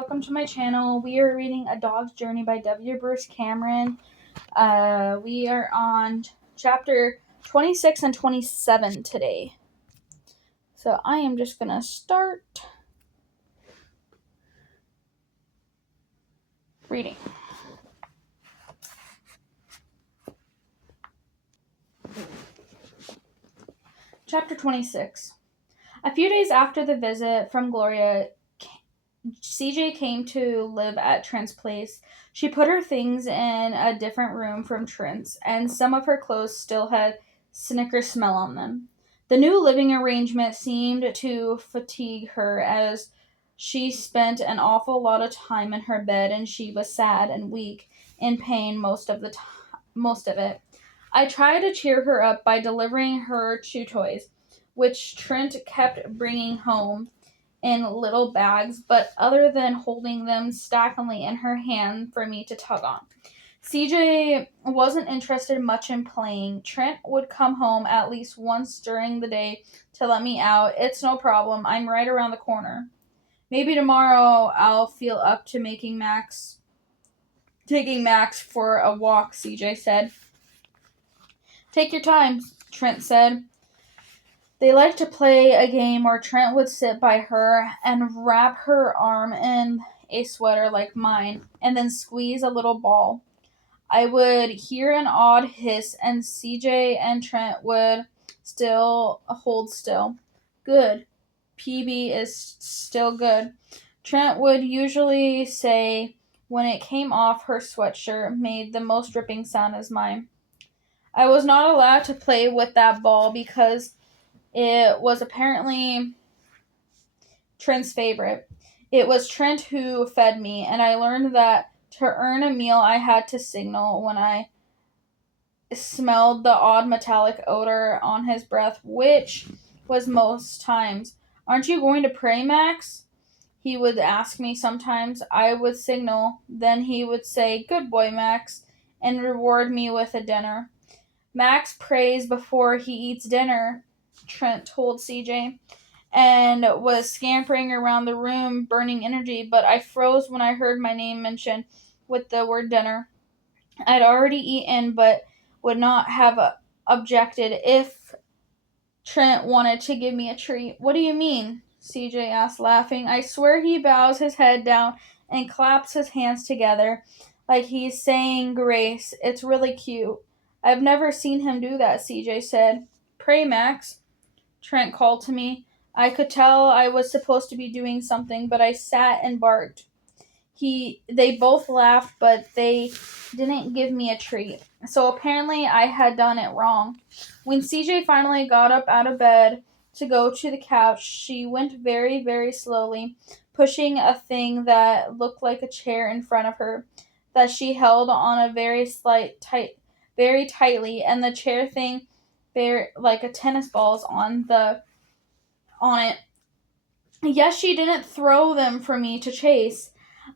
Welcome to my channel. We are reading A Dog's Journey by W. Bruce Cameron. We are on chapter 26 and 27 today. So I am just going to start reading. Chapter 26. A few days after the visit from Gloria, CJ came to live at Trent's place. She put her things in a different room from Trent's, and some of her clothes still had Snickers smell on them. The new living arrangement seemed to fatigue her as she spent an awful lot of time in her bed, and she was sad and weak, in pain most of it. I tried to cheer her up by delivering her chew toys, which Trent kept bringing home in little bags, but other than holding them stackingly in her hand for me to tug on. CJ wasn't interested much in playing. Trent would come home at least once during the day to let me out. It's no problem. I'm right around the corner. Maybe tomorrow I'll feel up to taking Max for a walk, CJ said. Take your time, Trent said. They liked to play a game where Trent would sit by her and wrap her arm in a sweater like mine, and then squeeze a little ball. I would hear an odd hiss, and CJ and Trent would still hold still. Good. PB is still good. Trent would usually say when it came off her sweatshirt made the most dripping sound as mine. I was not allowed to play with that ball because it was apparently Trent's favorite. It was Trent who fed me, and I learned that to earn a meal I had to signal when I smelled the odd metallic odor on his breath, which was most times. Aren't you going to pray, Max? He would ask me sometimes. I would signal. Then he would say, Good boy, Max, and reward me with a dinner. Max prays before he eats dinner, Trent told CJ, and was scampering around the room, burning energy, but I froze when I heard my name mentioned with the word dinner. I'd already eaten, but would not have objected if Trent wanted to give me a treat. What do you mean? CJ asked, laughing. I swear he bows his head down and claps his hands together like he's saying grace. It's really cute. I've never seen him do that, CJ said. Pray, Max, Trent called to me. I could tell I was supposed to be doing something, but I sat and barked. They both laughed, but they didn't give me a treat. So apparently I had done it wrong. When CJ finally got up out of bed to go to the couch, she went very, very slowly, pushing a thing that looked like a chair in front of her that she held on a very tightly, and the chair thing like a tennis balls on it. Yes, she didn't throw them for me to chase.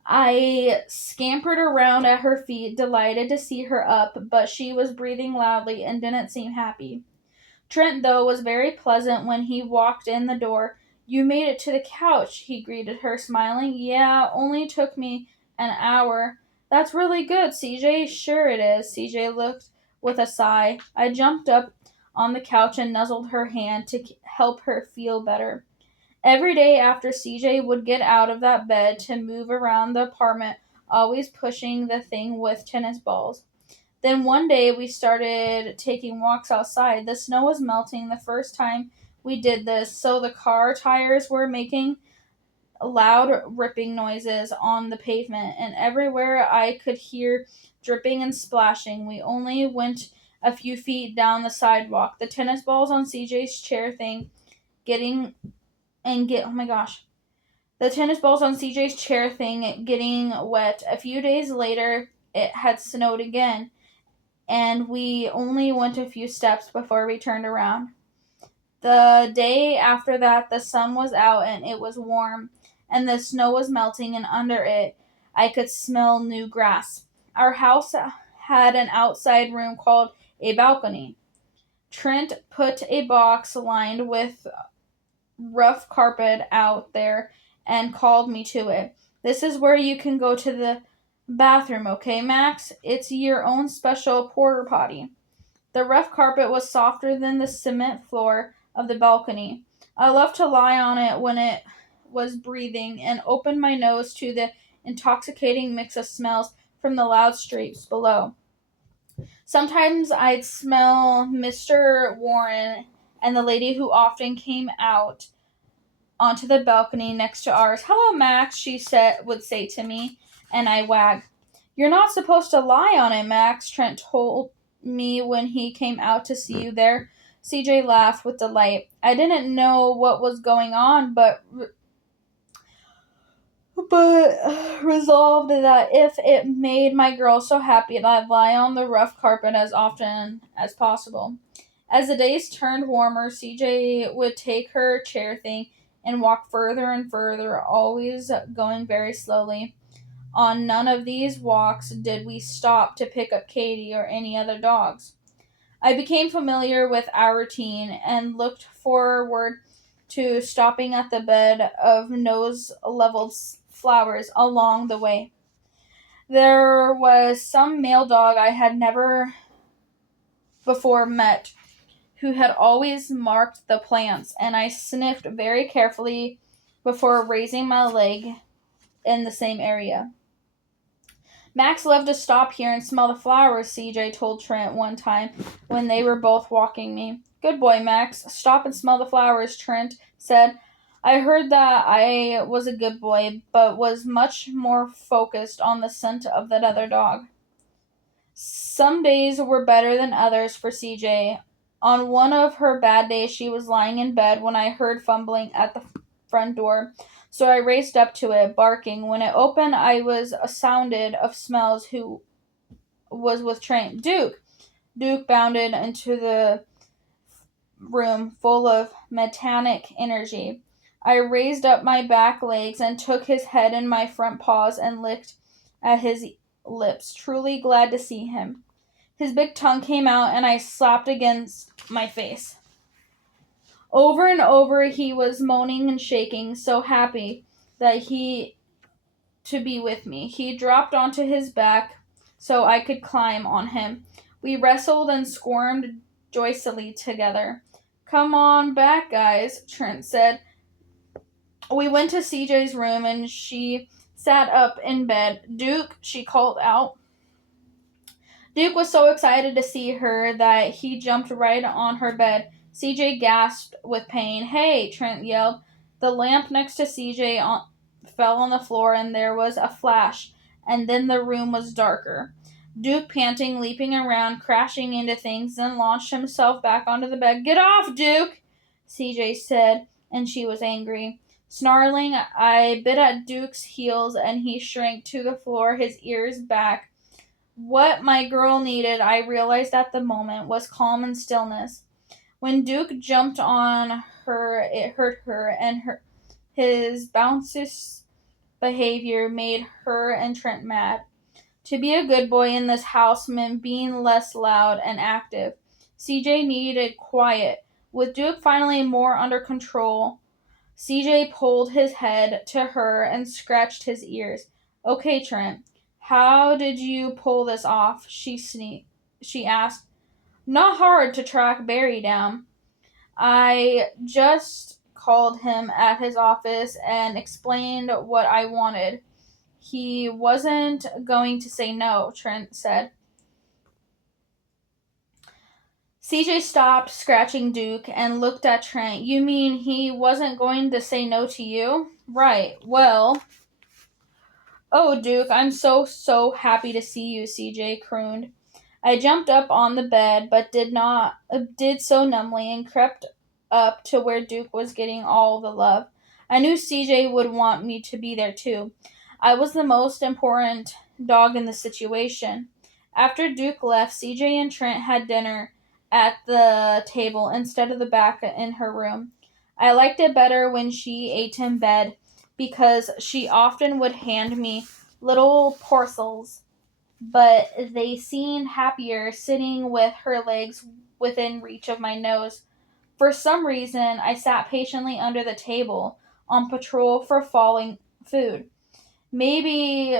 I scampered around at her feet, delighted to see her up, but she was breathing loudly and didn't seem happy. Trent, though, was very pleasant when he walked in the door. You made it to the couch, he greeted her, smiling. Yeah, only took me an hour. That's really good, CJ. Sure it is, CJ looked with a sigh. I jumped up on the couch and nuzzled her hand to help her feel better. Every day after CJ would get out of that bed to move around the apartment, always pushing the thing with tennis balls. Then one day we started taking walks outside. The snow was melting the first time we did this, so the car tires were making loud ripping noises on the pavement, and everywhere I could hear dripping and splashing. We only went a few feet down the sidewalk. The tennis balls on CJ's chair thing oh my gosh. The tennis balls on CJ's chair thing getting wet. A few days later, it had snowed again, and we only went a few steps before we turned around. The day after that, the sun was out and it was warm, and the snow was melting, and under it, I could smell new grass. Our house had an outside room called a balcony. Trent put a box lined with rough carpet out there and called me to it. This is where you can go to the bathroom, okay, Max? It's your own special porta potty. The rough carpet was softer than the cement floor of the balcony. I loved to lie on it when it was breathing and open my nose to the intoxicating mix of smells from the loud streets below. Sometimes I'd smell Mr. Warren and the lady who often came out onto the balcony next to ours. "Hello, Max," would say to me, and I wag. "You're not supposed to lie on it, Max," Trent told me when he came out to see you there. CJ laughed with delight. I didn't know what was going on, but resolved that if it made my girl so happy, I'd lie on the rough carpet as often as possible. As the days turned warmer, CJ would take her chair thing and walk further and further, always going very slowly. On none of these walks did we stop to pick up Katie or any other dogs. I became familiar with our routine and looked forward to stopping at the bed of nose-leveled flowers along the way. There was some male dog I had never before met who had always marked the plants, and I sniffed very carefully before raising my leg in the same area. "Max loved to stop here and smell the flowers," CJ told Trent one time when they were both walking me. "Good boy, Max. Stop and smell the flowers," Trent said. I heard that I was a good boy, but was much more focused on the scent of that other dog. Some days were better than others for CJ. On one of her bad days, she was lying in bed when I heard fumbling at the front door, so I raced up to it, barking. When it opened, I was astounded of smells who was with Trent. "Duke!" Duke bounded into the room, full of metanic energy. I raised up my back legs and took his head in my front paws and licked at his lips, truly glad to see him. His big tongue came out and I slapped against my face. Over and over he was moaning and shaking, so happy that he to be with me. He dropped onto his back so I could climb on him. We wrestled and squirmed joyously together. "Come on back, guys," Trent said. We went to CJ's room and she sat up in bed. "Duke," she called out. Duke was so excited to see her that he jumped right on her bed. CJ gasped with pain. "Hey," Trent yelled. The lamp next to CJ fell on the floor and there was a flash, and then the room was darker. Duke, panting, leaping around, crashing into things, then launched himself back onto the bed. "Get off, Duke!" CJ said, and she was angry. Snarling, I bit at Duke's heels and he shrank to the floor, his ears back. What my girl needed, I realized at the moment, was calm and stillness. When Duke jumped on her, it hurt her, and his bounceous behavior made her and Trent mad. To be a good boy in this house meant being less loud and active. CJ needed quiet. With Duke finally more under control, CJ pulled his head to her and scratched his ears. "Okay, Trent, how did you pull this off?" she asked. "Not hard to track Barry down. I just called him at his office and explained what I wanted. He wasn't going to say no," Trent said. CJ stopped scratching Duke and looked at Trent. "You mean he wasn't going to say no to you?" "Right. Well, oh, Duke, I'm so happy to see you," CJ crooned. I jumped up on the bed, but did so numbly and crept up to where Duke was getting all the love. I knew CJ would want me to be there too. I was the most important dog in the situation. After Duke left, CJ and Trent had dinner at the table instead of the back in her room. I liked it better when she ate in bed because she often would hand me little parcels, but they seemed happier sitting with her legs within reach of my nose. For some reason, I sat patiently under the table, on patrol for falling food. Maybe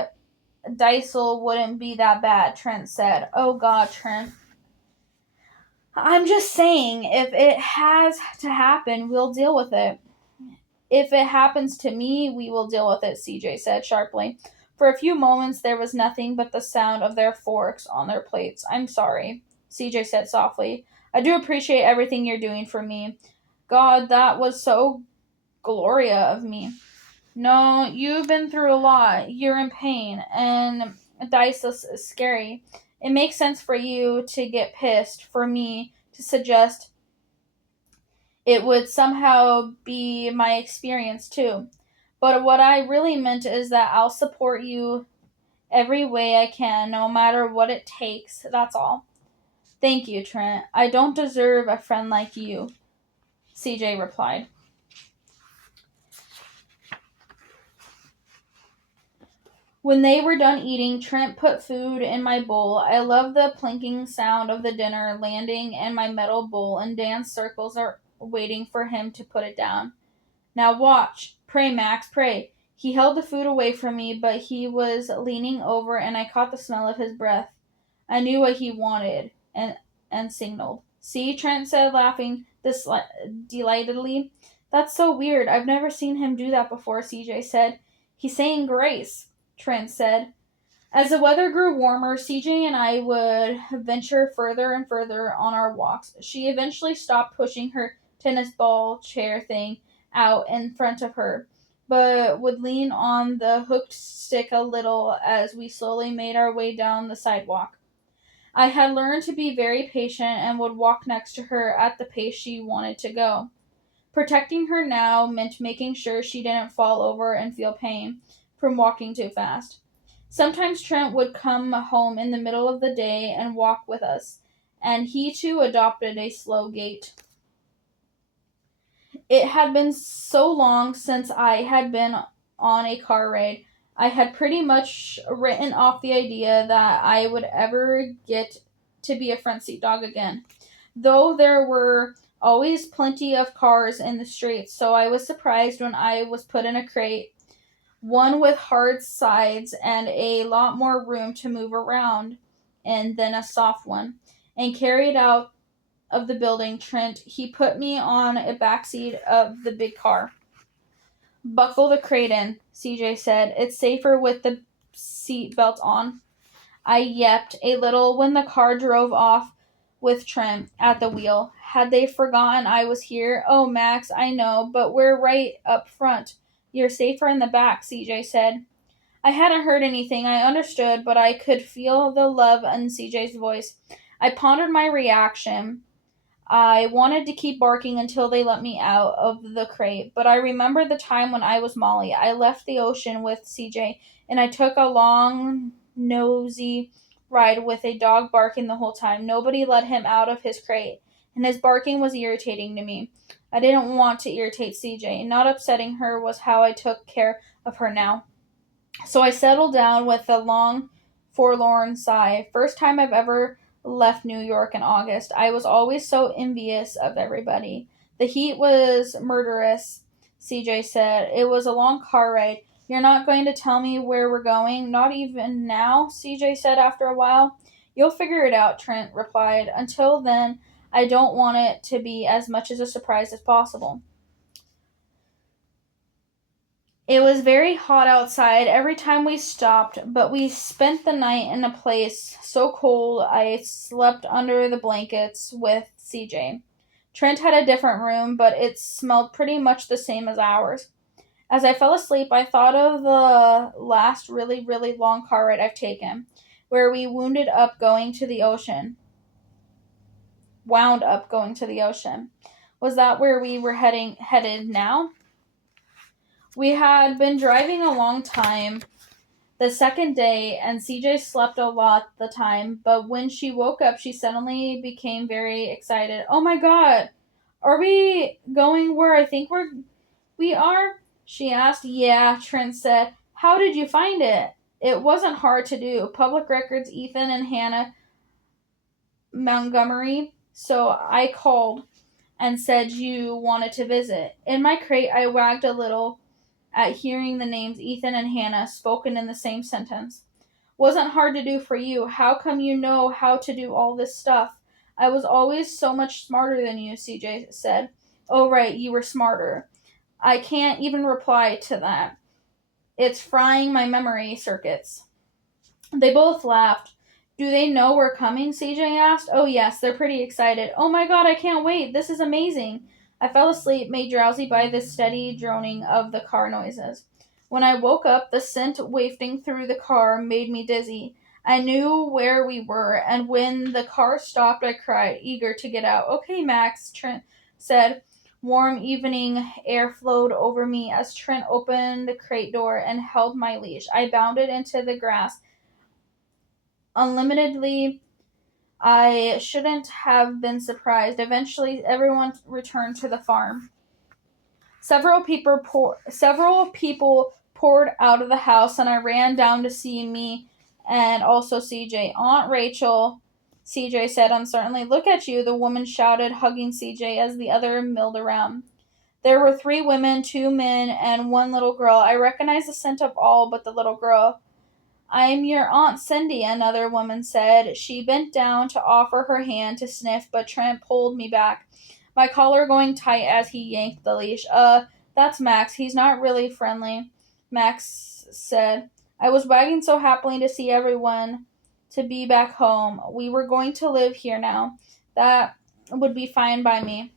Dysel wouldn't be that bad, Trent said. Oh God, Trent. I'm just saying, if it has to happen, we'll deal with it. If it happens to me, we will deal with it, CJ said sharply. For a few moments, there was nothing but the sound of their forks on their plates. I'm sorry, CJ said softly. I do appreciate everything you're doing for me. God, that was so Gloria of me. No, you've been through a lot. You're in pain, and dice is scary. It makes sense for you to get pissed, for me to suggest it would somehow be my experience too. But what I really meant is that I'll support you every way I can, no matter what it takes. That's all. Thank you, Trent. I don't deserve a friend like you, CJ replied. When they were done eating, Trent put food in my bowl. I love the plinking sound of the dinner landing in my metal bowl, and Dan's circles are waiting for him to put it down. Now watch. Pray, Max, pray. He held the food away from me, but he was leaning over, and I caught the smell of his breath. I knew what he wanted, and signaled. See, Trent said, laughing delightedly. That's so weird. I've never seen him do that before, CJ said. He's saying grace, Trent said. As the weather grew warmer, CJ and I would venture further and further on our walks. She eventually stopped pushing her tennis ball chair thing out in front of her, but would lean on the hooked stick a little as we slowly made our way down the sidewalk. I had learned to be very patient and would walk next to her at the pace she wanted to go. Protecting her now meant making sure she didn't fall over and feel pain from walking too fast. Sometimes Trent would come home in the middle of the day and walk with us, and he too adopted a slow gait. It had been so long since I had been on a car ride. I had pretty much written off the idea that I would ever get to be a front seat dog again. Though there were always plenty of cars in the streets, so I was surprised when I was put in a crate, one with hard sides and a lot more room to move around in than a soft one, and carried out of the building. Trent, he put me on a back seat of the big car. Buckle the crate in, CJ said. It's safer with the seat belt on. I yepped a little when the car drove off with Trent at the wheel. Had they forgotten I was here? Oh, Max, I know, but we're right up front. You're safer in the back, CJ said. I hadn't heard anything. I understood, but I could feel the love in CJ's voice. I pondered my reaction. I wanted to keep barking until they let me out of the crate, but I remembered the time when I was Molly. I left the ocean with CJ, and I took a long, nosy ride with a dog barking the whole time. Nobody let him out of his crate, and his barking was irritating to me. I didn't want to irritate CJ. Not upsetting her was how I took care of her now. So I settled down with a long, forlorn sigh. First time I've ever left New York in August. I was always so envious of everybody. The heat was murderous, CJ said. It was a long car ride. You're not going to tell me where we're going? Not even now, CJ said after a while. You'll figure it out, Trent replied. Until then, I don't want it to be as much as a surprise as possible. It was very hot outside every time we stopped, but we spent the night in a place so cold I slept under the blankets with CJ. Trent had a different room, but it smelled pretty much the same as ours. As I fell asleep, I thought of the last really, really long car ride I've taken, where we wounded up going to the ocean. Wound up going to the ocean. Was that where we were headed now? We had been driving a long time the second day, and CJ slept a lot the time, but when she woke up, she suddenly became very excited. Oh my god, are we going where I think we are? She asked. Yeah, Trent said. How did you find it? It wasn't hard to do. Public Records, Ethan and Hannah Montgomery. So I called and said you wanted to visit. In my crate, I wagged a little at hearing the names Ethan and Hannah spoken in the same sentence. Wasn't hard to do for you. How come you know how to do all this stuff? I was always so much smarter than you, CJ said. Oh, right, you were smarter. I can't even reply to that. It's frying my memory circuits. They both laughed. Do they know we're coming? CJ asked. Oh, yes, they're pretty excited. Oh my god, I can't wait. This is amazing. I fell asleep, made drowsy by the steady droning of the car noises. When I woke up, the scent wafting through the car made me dizzy. I knew where we were, and when the car stopped, I cried, eager to get out. Okay, Max, Trent said. Warm evening air flowed over me as Trent opened the crate door and held my leash. I bounded into the grass unlimitedly. I shouldn't have been surprised. Eventually, everyone returned to the farm. Several people poured out of the house, and I ran down to see me and also CJ. Aunt Rachel, CJ said uncertainly. Look at you, the woman shouted, hugging CJ as the other milled around. There were 3 women, 2 men, and 1 little girl. I recognized the scent of all but the little girl. I'm your Aunt Cindy, another woman said. She bent down to offer her hand to sniff, but Trent pulled me back, my collar going tight as he yanked the leash. That's Max. He's not really friendly, Max said. I was wagging so happily to see everyone, to be back home. We were going to live here now. That would be fine by me.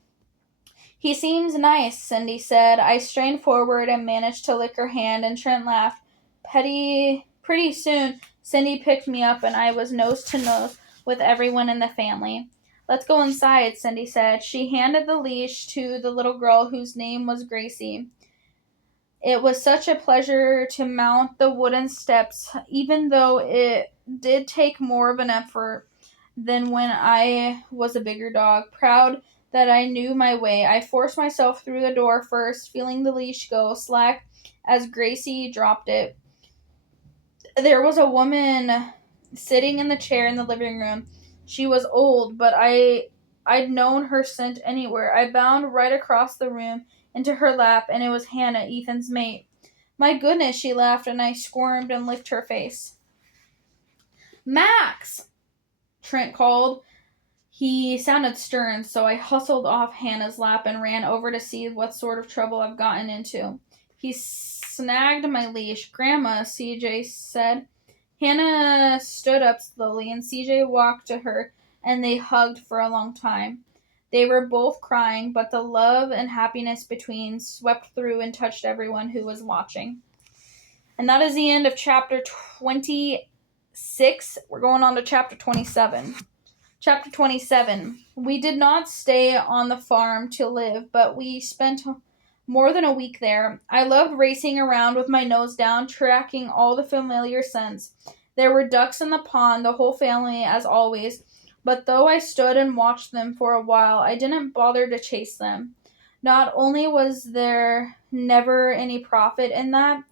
He seems nice, Cindy said. I strained forward and managed to lick her hand, and Trent laughed. Pretty soon, Cindy picked me up, and I was nose to nose with everyone in the family. Let's go inside, Cindy said. She handed the leash to the little girl whose name was Gracie. It was such a pleasure to mount the wooden steps, even though it did take more of an effort than when I was a bigger dog. Proud that I knew my way, I forced myself through the door first, feeling the leash go slack as Gracie dropped it. There was a woman sitting in the chair in the living room. She was old, but I'd known her scent anywhere. I bounded right across the room into her lap, and it was Hannah, Ethan's mate. My goodness, she laughed, and I squirmed and licked her face. Max! Trent called. He sounded stern, so I hustled off Hannah's lap and ran over to see what sort of trouble I've gotten into. He snagged my leash. Grandma, CJ said. Hannah stood up slowly, and CJ walked to her, and they hugged for a long time. They were both crying, but the love and happiness between swept through and touched everyone who was watching. And that is the end of chapter 26. We're going on to chapter 27. Chapter 27. We did not stay on the farm to live, but we spent more than a week there. I loved racing around with my nose down, tracking all the familiar scents. There were ducks in the pond, the whole family as always, but though I stood and watched them for a while, I didn't bother to chase them. Not only was there never any profit in that,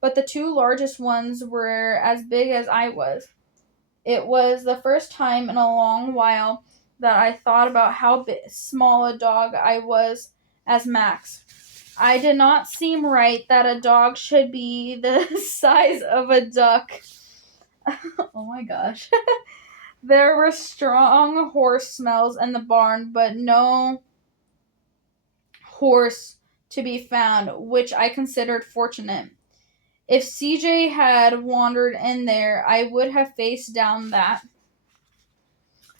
but the 2 largest ones were as big as I was. It was the first time in a long while that I thought about how small a dog I was as Max. I did not seem right that a dog should be the size of a duck. Oh my gosh. There were strong horse smells in the barn, but no horse to be found, which I considered fortunate. If CJ had wandered in there, I would have faced down that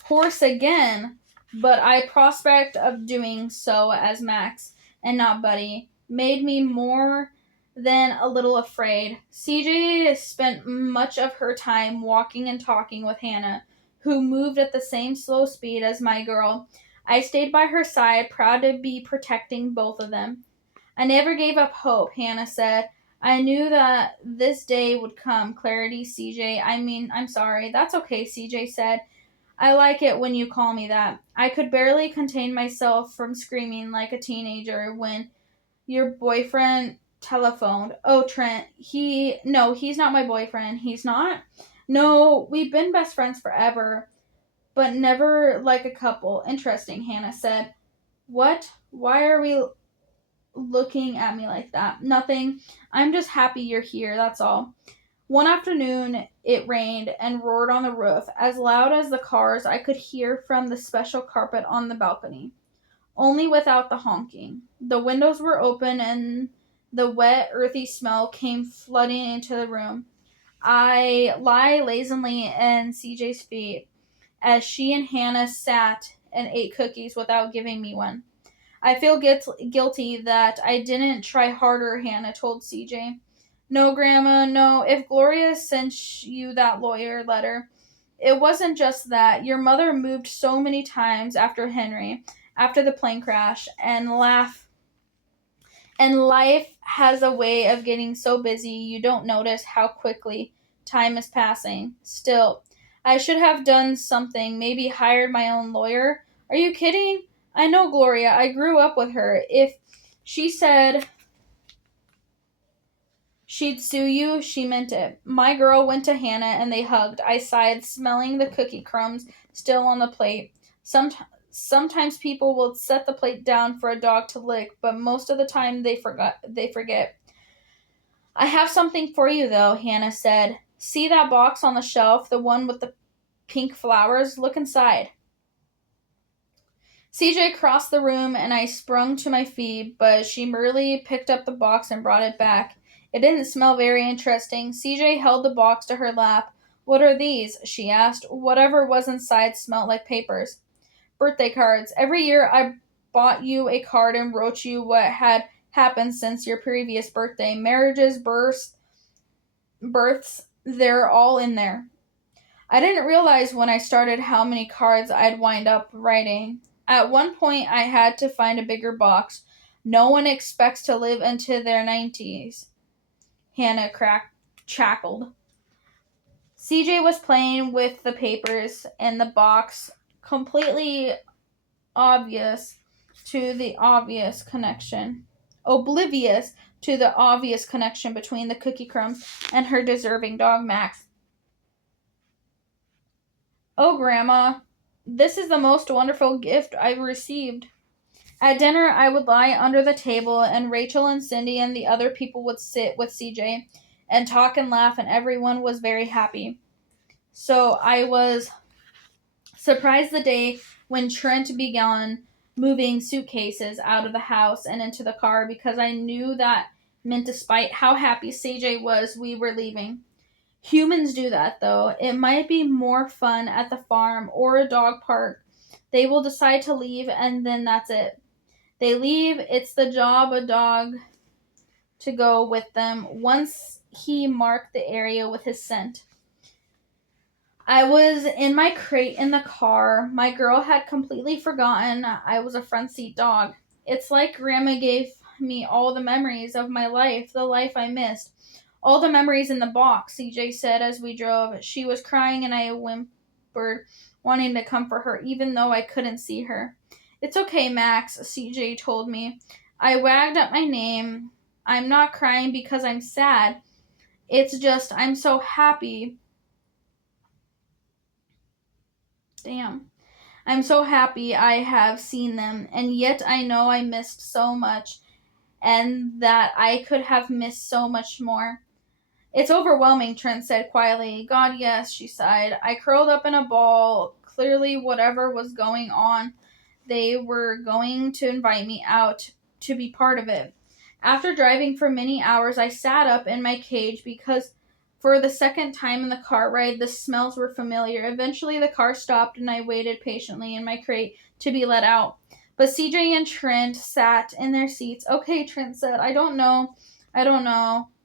horse again, but I prospect of doing so as Max and not Buddy made me more than a little afraid. CJ spent much of her time walking and talking with Hannah, who moved at the same slow speed as my girl. I stayed by her side, proud to be protecting both of them. I never gave up hope, Hannah said. I knew that this day would come. Clarity, CJ. I'm sorry. That's okay, CJ said. I like it when you call me that. I could barely contain myself from screaming like a teenager when your boyfriend telephoned. Oh, Trent. He's not my boyfriend. He's not? No, we've been best friends forever, but never like a couple. Interesting, Hannah said. What? Why are we looking at me like that? Nothing. I'm just happy you're here, that's all. One afternoon, it rained and roared on the roof, as loud as the cars I could hear from the special carpet on the balcony, only without the honking. The windows were open and the wet, earthy smell came flooding into the room. I lie lazily in CJ's feet as she and Hannah sat and ate cookies without giving me one. I feel guilty that I didn't try harder, Hannah told CJ. No, Grandma, no. If Gloria sent you that lawyer letter, it wasn't just that. Your mother moved so many times after Henry, after the plane crash, and life has a way of getting so busy you don't notice how quickly time is passing. Still, I should have done something, maybe hired my own lawyer. Are you kidding? I know Gloria. I grew up with her. If she said she'd sue you, she meant it. My girl went to Hannah and they hugged. I sighed, smelling the cookie crumbs still on the plate. Sometimes people will set the plate down for a dog to lick, but most of the time they forget. I have something for you though, Hannah said. See that box on the shelf, the one with the pink flowers? Look inside. CJ crossed the room and I sprung to my feet, but she merely picked up the box and brought it back. It didn't smell very interesting. CJ held the box to her lap. What are these? She asked. Whatever was inside smelled like papers. Birthday cards. Every year I bought you a card and wrote you what had happened since your previous birthday. Marriages, births, they're all in there. I didn't realize when I started how many cards I'd wind up writing. At one point, I had to find a bigger box. No one expects to live into their 90s, Hannah cackled. CJ was playing with the papers in the box, completely obvious to the obvious connection. Oblivious to the obvious connection between the cookie crumbs and her deserving dog, Max. Oh, Grandma, this is the most wonderful gift I've received. At dinner, I would lie under the table, and Rachel and Cindy and the other people would sit with CJ and talk and laugh, and everyone was very happy. So I was surprised the day when Trent began moving suitcases out of the house and into the car because I knew that meant despite how happy CJ was, we were leaving. Humans do that though. It might be more fun at the farm or a dog park. They will decide to leave and then that's it. They leave, it's the job of a dog to go with them once he marked the area with his scent. I was in my crate in the car. My girl had completely forgotten I was a front seat dog. It's like Grandma gave me all the memories of my life, the life I missed. All the memories in the box, CJ said as we drove. She was crying and I whimpered, wanting to comfort her, even though I couldn't see her. It's okay, Max, CJ told me. I wagged at my name. I'm not crying because I'm sad. It's just I'm so happy. Damn. I'm so happy I have seen them, and yet I know I missed so much, and that I could have missed so much more. It's overwhelming, Trent said quietly. God, yes, she sighed. I curled up in a ball. Clearly, whatever was going on, they were going to invite me out to be part of it. After driving for many hours, I sat up in my cage because for the second time in the car ride, the smells were familiar. Eventually, the car stopped and I waited patiently in my crate to be let out. But CJ and Trent sat in their seats. Okay, Trent said, I don't know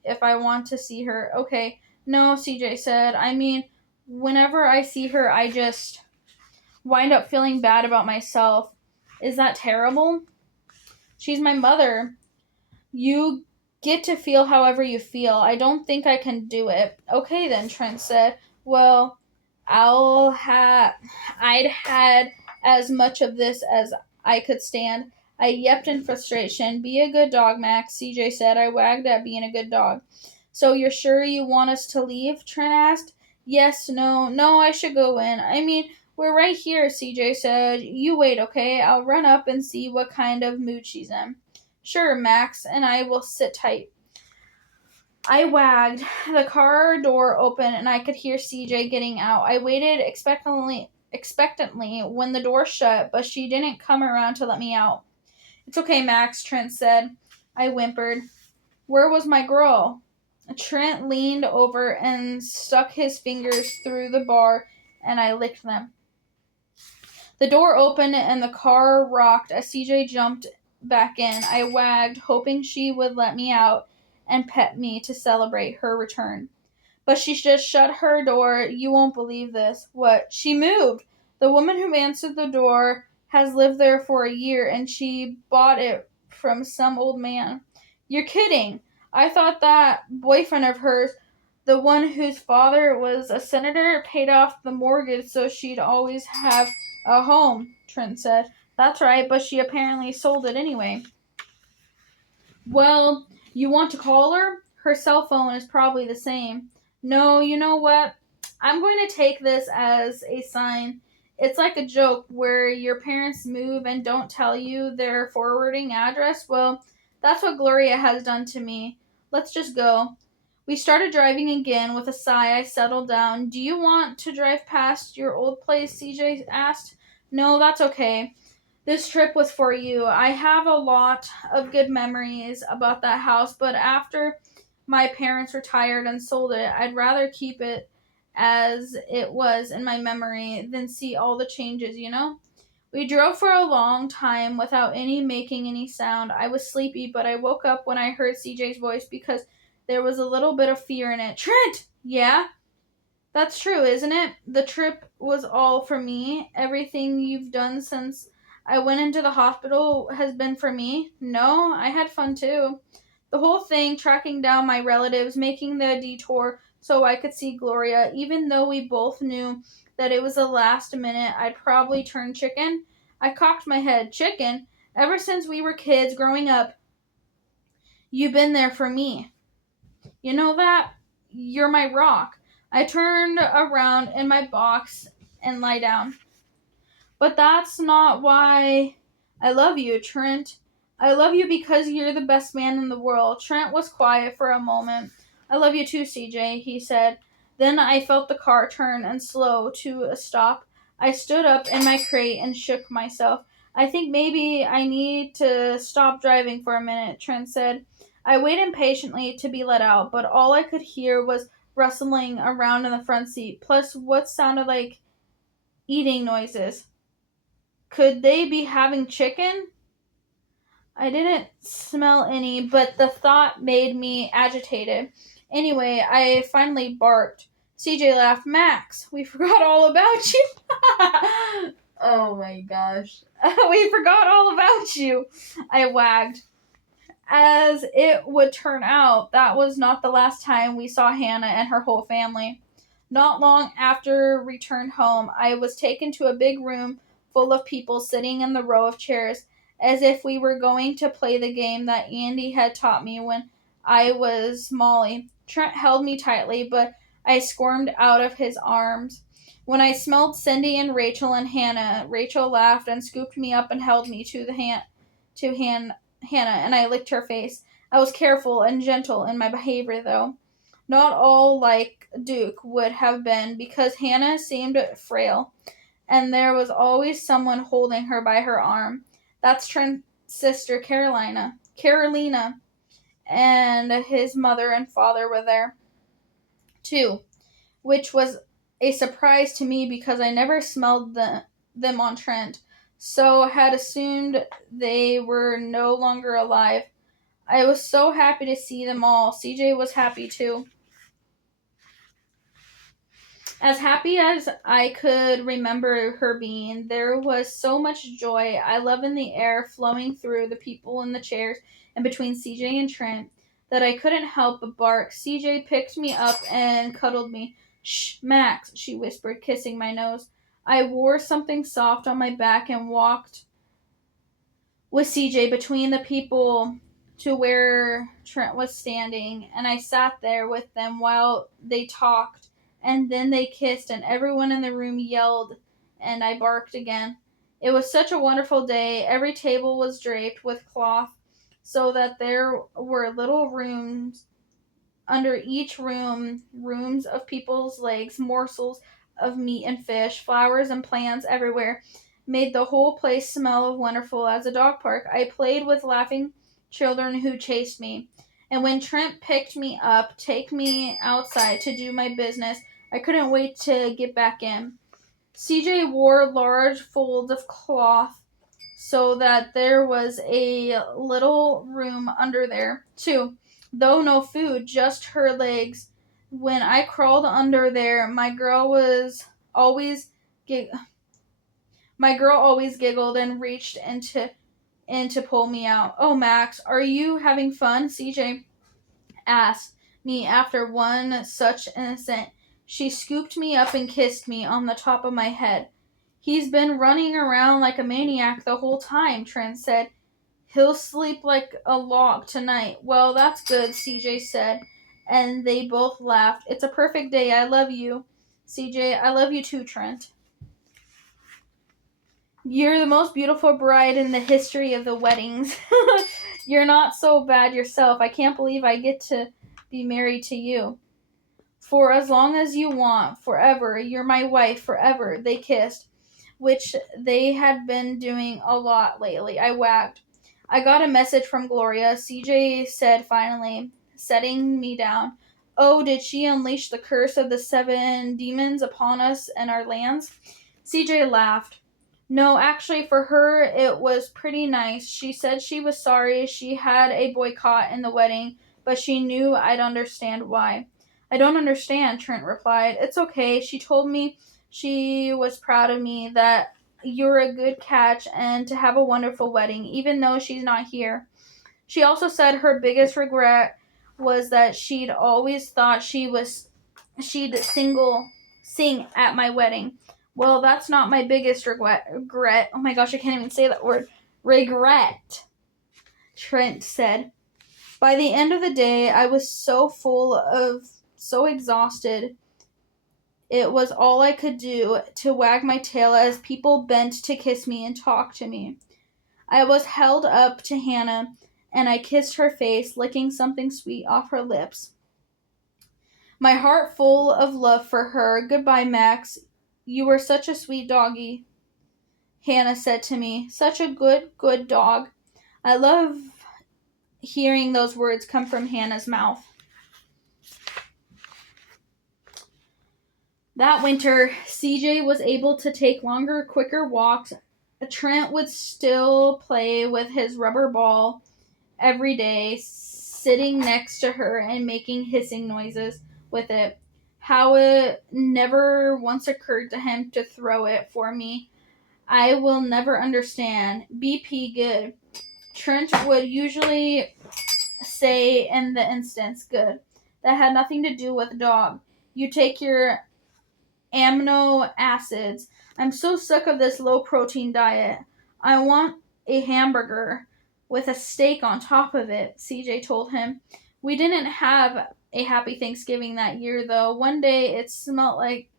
if I want to see her. Okay. No, CJ said. I mean, whenever I see her, I just wind up feeling bad about myself. Is that terrible? She's my mother. You get to feel however you feel. I don't think I can do it. Okay then, Trent said. Well, I'd had as much of this as I could stand. I yelped in frustration. Be a good dog, Max, CJ said. I wagged at being a good dog. So you're sure you want us to leave? Trent asked. Yes, no, I should go in. I mean, we're right here, CJ said. You wait, okay? I'll run up and see what kind of mood she's in. Sure, Max and I will sit tight. I wagged. The car door opened and I could hear CJ getting out. I waited expectantly when the door shut, but she didn't come around to let me out. It's okay, Max, Trent said. I whimpered. Where was my girl? Trent leaned over and stuck his fingers through the bar, and I licked them. The door opened and the car rocked as CJ jumped back in. I wagged, hoping she would let me out and pet me to celebrate her return. But she just shut her door. You won't believe this. What? She moved. The woman who answered the door has lived there for a year and she bought it from some old man. You're kidding. I thought that boyfriend of hers, the one whose father was a senator, paid off the mortgage so she'd always have a home, Trent said. That's right, but she apparently sold it anyway. Well, you want to call her? Her cell phone is probably the same. No, you know what? I'm going to take this as a sign. It's like a joke where your parents move and don't tell you their forwarding address. Well, that's what Gloria has done to me. Let's just go. We started driving again. With a sigh, I settled down. Do you want to drive past your old place? CJ asked. No, that's okay. This trip was for you. I have a lot of good memories about that house, but after my parents retired and sold it, I'd rather keep it as it was in my memory than see all the changes. We drove for a long time without making any sound. I was sleepy, but I woke up when I heard CJ's voice because there was a little bit of fear in it. Trent! Yeah? That's true, isn't it? The trip was all for me. Everything you've done since I went into the hospital has been for me. No, I had fun too. The whole thing, tracking down my relatives, making the detour so I could see Gloria, even though we both knew that it was the last minute, I'd probably turn chicken. I cocked my head. Chicken? Ever since we were kids growing up, you've been there for me. You know that? You're my rock. I turned around in my box and lie down. But that's not why I love you, Trent. I love you because you're the best man in the world. Trent was quiet for a moment. I love you too, CJ, he said. Then I felt the car turn and slow to a stop. I stood up in my crate and shook myself. I think maybe I need to stop driving for a minute, Trent said. I waited impatiently to be let out, but all I could hear was rustling around in the front seat, plus what sounded like eating noises. Could they be having chicken? I didn't smell any, but the thought made me agitated. Anyway, I finally barked. CJ laughed. Max, we forgot all about you. Oh my gosh. We forgot all about you. I wagged. As it would turn out, that was not the last time we saw Hannah and her whole family. Not long after returned home, I was taken to a big room full of people sitting in the row of chairs, as if we were going to play the game that Andy had taught me when I was Molly. Trent held me tightly, but I squirmed out of his arms. When I smelled Cindy and Rachel and Hannah, Rachel laughed and scooped me up and held me to Hannah, and I licked her face. I was careful and gentle in my behavior, though. Not all like Duke would have been, because Hannah seemed frail, and there was always someone holding her by her arm. That's Trent's sister, Carolina, and his mother and father were there, too, which was a surprise to me because I never smelled them on Trent, so had assumed they were no longer alive. I was so happy to see them all. CJ was happy too. As happy as I could remember her being, there was so much joy, I love in the air flowing through the people in the chairs and between CJ and Trent that I couldn't help but bark. CJ picked me up and cuddled me. Shh, Max, she whispered, kissing my nose. I wore something soft on my back and walked with CJ between the people to where Trent was standing, and I sat there with them while they talked, and then they kissed, and everyone in the room yelled, and I barked again. It was such a wonderful day. Every table was draped with cloth, so that there were little rooms under each room, rooms of people's legs, morsels of meat and fish, flowers and plants everywhere, made the whole place smell wonderful as a dog park. I played with laughing children who chased me. And when Trent picked me up, take me outside to do my business, I couldn't wait to get back in. CJ wore large folds of cloth so that there was a little room under there, too. Though no food, just her legs. When I crawled under there, always gig- my girl always giggled and reached in to pull me out. Oh, Max, are you having fun? CJ asked me after one such instant. She scooped me up and kissed me on the top of my head. He's been running around like a maniac the whole time, Trent said. He'll sleep like a log tonight. Well, that's good, CJ said, and they both laughed. It's a perfect day. I love you, CJ. I love you too, Trent. You're the most beautiful bride in the history of the weddings. You're not so bad yourself. I can't believe I get to be married to you. For as long as you want, forever. You're my wife, forever. They kissed, which they had been doing a lot lately. I wagged. I got a message from Gloria, CJ said finally, setting me down. Oh, did she unleash the curse of the 7 demons upon us and our lands? CJ laughed. No, actually, for her, it was pretty nice. She said she was sorry she had a boycott in the wedding, but she knew I'd understand why. I don't understand, Trent replied. It's okay. She told me she was proud of me, that you're a good catch, and to have a wonderful wedding, even though she's not here. She also said her biggest regret was that she'd always thought she'd sing at my wedding. Well, that's not my biggest regret. Oh my gosh, I can't even say that word. Regret, Trent said. By the end of the day, I was so exhausted. It was all I could do to wag my tail as people bent to kiss me and talk to me. I was held up to Hannah, and I kissed her face, licking something sweet off her lips. My heart full of love for her. Goodbye, Max. You were such a sweet doggy, Hannah said to me. Such a good dog. I love hearing those words come from Hannah's mouth. That winter, CJ was able to take longer, quicker walks. Trent would still play with his rubber ball every day, sitting next to her and making hissing noises with it. How it never once occurred to him to throw it for me, I will never understand. BP good. Trent would usually say in the instance, good. That had nothing to do with dog. You take your amino acids. I'm so sick of this low protein diet. I want a hamburger with a steak on top of it, CJ told him. We didn't have a happy Thanksgiving that year, though. One day it smelled like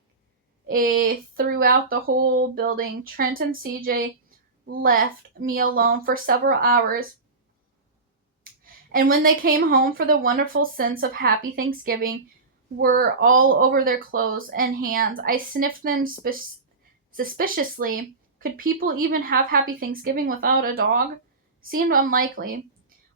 throughout the whole building. Trent and CJ left me alone for several hours. And when they came home for the wonderful sense of happy Thanksgiving, were all over their clothes and hands. I sniffed them suspiciously. Could people even have happy Thanksgiving without a dog? Seemed unlikely.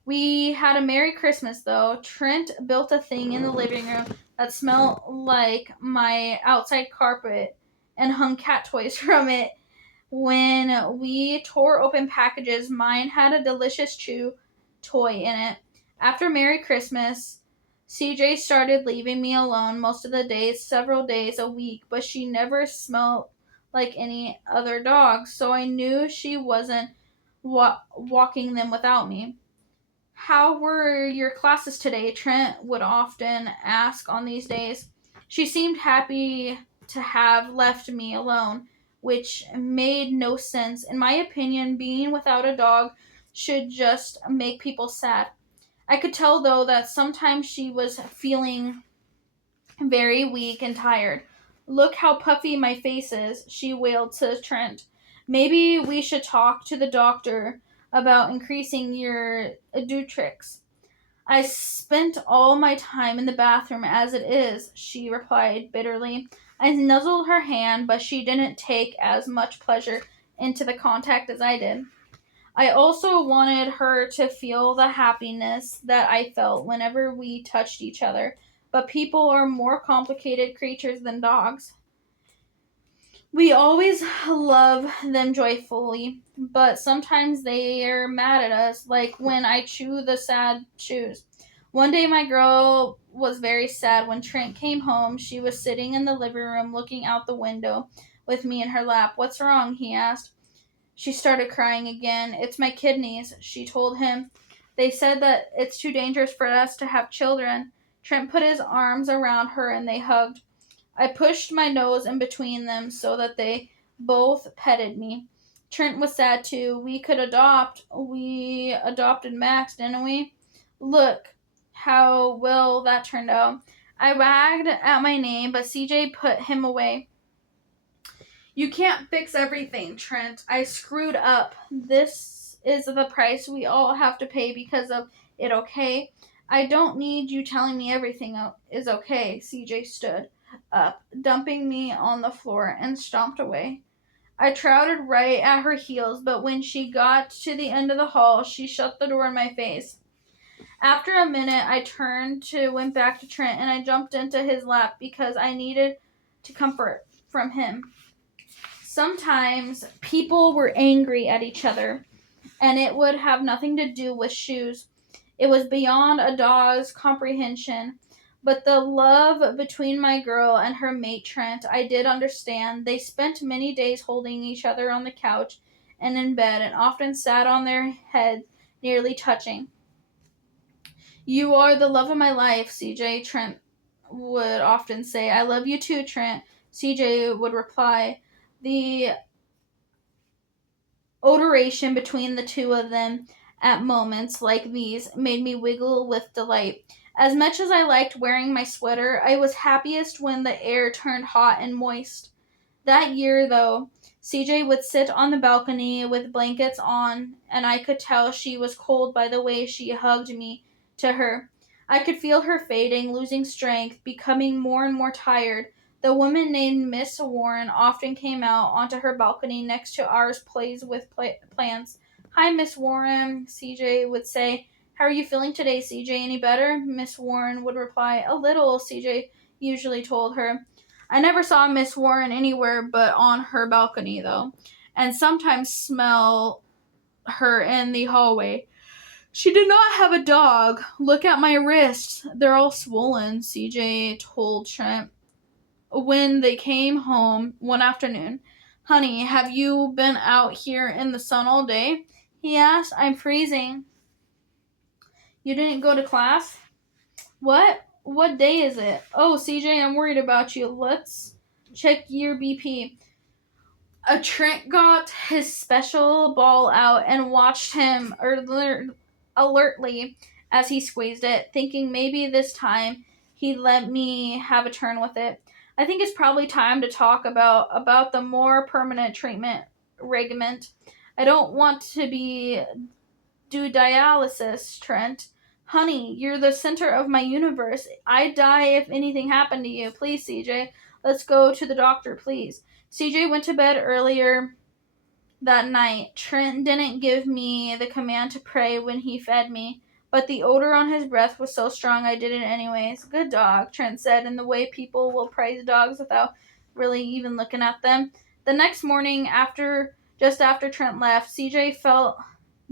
We had a Merry Christmas, though. Trent built a thing in the living room that smelled like my outside carpet and hung cat toys from it. When we tore open packages, mine had a delicious chew toy in it. After Merry Christmas, CJ started leaving me alone most of the days, several days a week, but she never smelled like any other dog, so I knew she wasn't walking them without me. How were your classes today? Trent would often ask on these days. She seemed happy to have left me alone, which made no sense. In my opinion, being without a dog should just make people sad. I could tell, though, that sometimes she was feeling very weak and tired. Look how puffy my face is, she wailed to Trent. Maybe we should talk to the doctor. about increasing your tricks. I spent all my time in the bathroom as it is, she replied bitterly. I nuzzled her hand, but she didn't take as much pleasure into the contact as I did. I also wanted her to feel the happiness that I felt whenever we touched each other, but people are more complicated creatures than dogs. We always love them joyfully, but sometimes they're mad at us, like when I chew the sad chews. One day, my girl was very sad when Trent came home. She was sitting in the living room looking out the window with me in her lap. What's wrong? He asked. She started crying again. It's my kidneys, she told him. They said that it's too dangerous for us to have children. Trent put his arms around her and they hugged. I pushed my nose in between them so that they both petted me. Trent was sad too. We could adopt. We adopted Max, didn't we? Look how well that turned out. I wagged at my name, but CJ put him away. You can't fix everything, Trent. I screwed up. This is the price we all have to pay because of it, okay? I don't need you telling me everything is okay. CJ stood up, dumping me on the floor, and stomped away. I trotted right at her heels, but when she got to the end of the hall, she shut the door in my face. After a minute, went back to Trent, and I jumped into his lap because I needed to comfort from him. Sometimes people were angry at each other, and it would have nothing to do with shoes. It was beyond a dog's comprehension. But the love between my girl and her mate Trent, I did understand. They spent many days holding each other on the couch and in bed, and often sat on their heads, nearly touching. You are the love of my life, CJ, Trent would often say. I love you too, Trent, CJ would reply. The odoration between the two of them at moments like these made me wiggle with delight. As much as I liked wearing my sweater, I was happiest when the air turned hot and moist. That year, though, CJ would sit on the balcony with blankets on, and I could tell she was cold by the way she hugged me to her. I could feel her fading, losing strength, becoming more and more tired. The woman named Miss Warren often came out onto her balcony next to ours, plays with plants. Hi, Miss Warren, CJ would say. How are you feeling today, CJ? Any better? Miss Warren would reply. A little, CJ usually told her. I never saw Miss Warren anywhere but on her balcony, though, and sometimes smell her in the hallway. She did not have a dog. Look at my wrists. They're all swollen, CJ told Trent when they came home one afternoon. Honey, have you been out here in the sun all day? He asked. I'm freezing. You didn't go to class? What? What day is it? Oh, CJ, I'm worried about you. Let's check your BP. Trent got his special ball out and watched him alertly as he squeezed it, thinking maybe this time he'd let me have a turn with it. I think it's probably time to talk about the more permanent treatment regimen. I don't want to do dialysis, Trent. Honey, you're the center of my universe. I'd die if anything happened to you. Please, CJ, let's go to the doctor, please. CJ went to bed earlier that night. Trent didn't give me the command to pray when he fed me, but the odor on his breath was so strong I did it anyways. Good dog, Trent said, in the way people will praise dogs without really even looking at them. The next morning, just after Trent left, CJ felt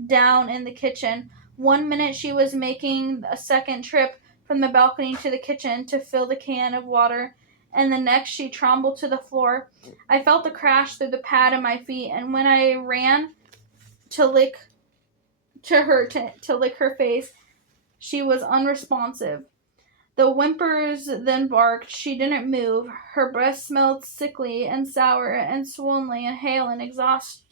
down in the kitchen. One minute she was making a second trip from the balcony to the kitchen to fill the can of water, and the next she trembled to the floor. I felt the crash through the pad of my feet, and when I ran to lick her face, she was unresponsive. The whimpers then barked. She didn't move. Her breath smelled sickly and sour and swollen and hale and exhausted.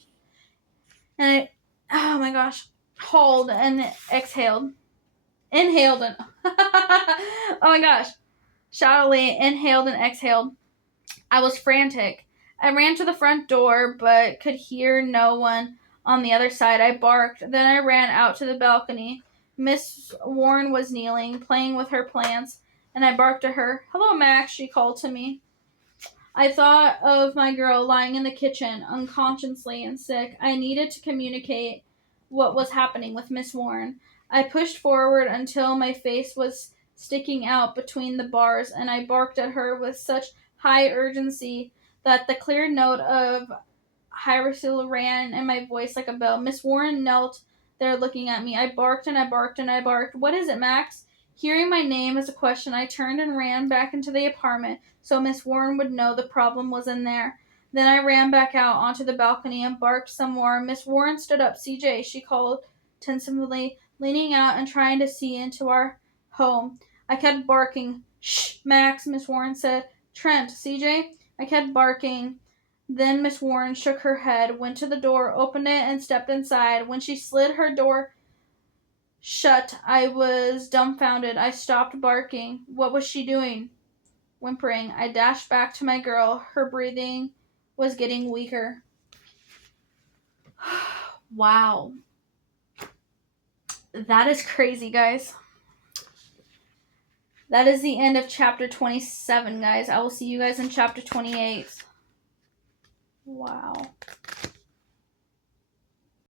And oh my gosh, hauled and exhaled. Inhaled and oh my gosh. Shoutily inhaled and exhaled. I was frantic. I ran to the front door, but could hear no one on the other side. I barked. Then I ran out to the balcony. Miss Warren was kneeling, playing with her plants, and I barked at her. "Hello, Max," she called to me. I thought of my girl lying in the kitchen, unconsciously and sick. I needed to communicate what was happening with Miss Warren. I pushed forward until my face was sticking out between the bars, and I barked at her with such high urgency that the clear note of hierosol ran in my voice like a bell. Miss Warren knelt there looking at me. I barked and I barked and I barked. "What is it, Max?" Hearing my name as a question, I turned and ran back into the apartment so Miss Warren would know the problem was in there. Then I ran back out onto the balcony and barked some more. Miss Warren stood up. "CJ," she called tentatively, leaning out and trying to see into our home. I kept barking. "Shh, Max," Miss Warren said. "Trent, CJ." I kept barking. Then Miss Warren shook her head, went to the door, opened it, and stepped inside. When she slid her door shut, I was dumbfounded. I stopped barking. What was she doing? Whimpering. I dashed back to my girl. Her breathing was getting weaker. Wow. That is crazy, guys. That is the end of chapter 27, guys. I will see you guys in chapter 28. Wow.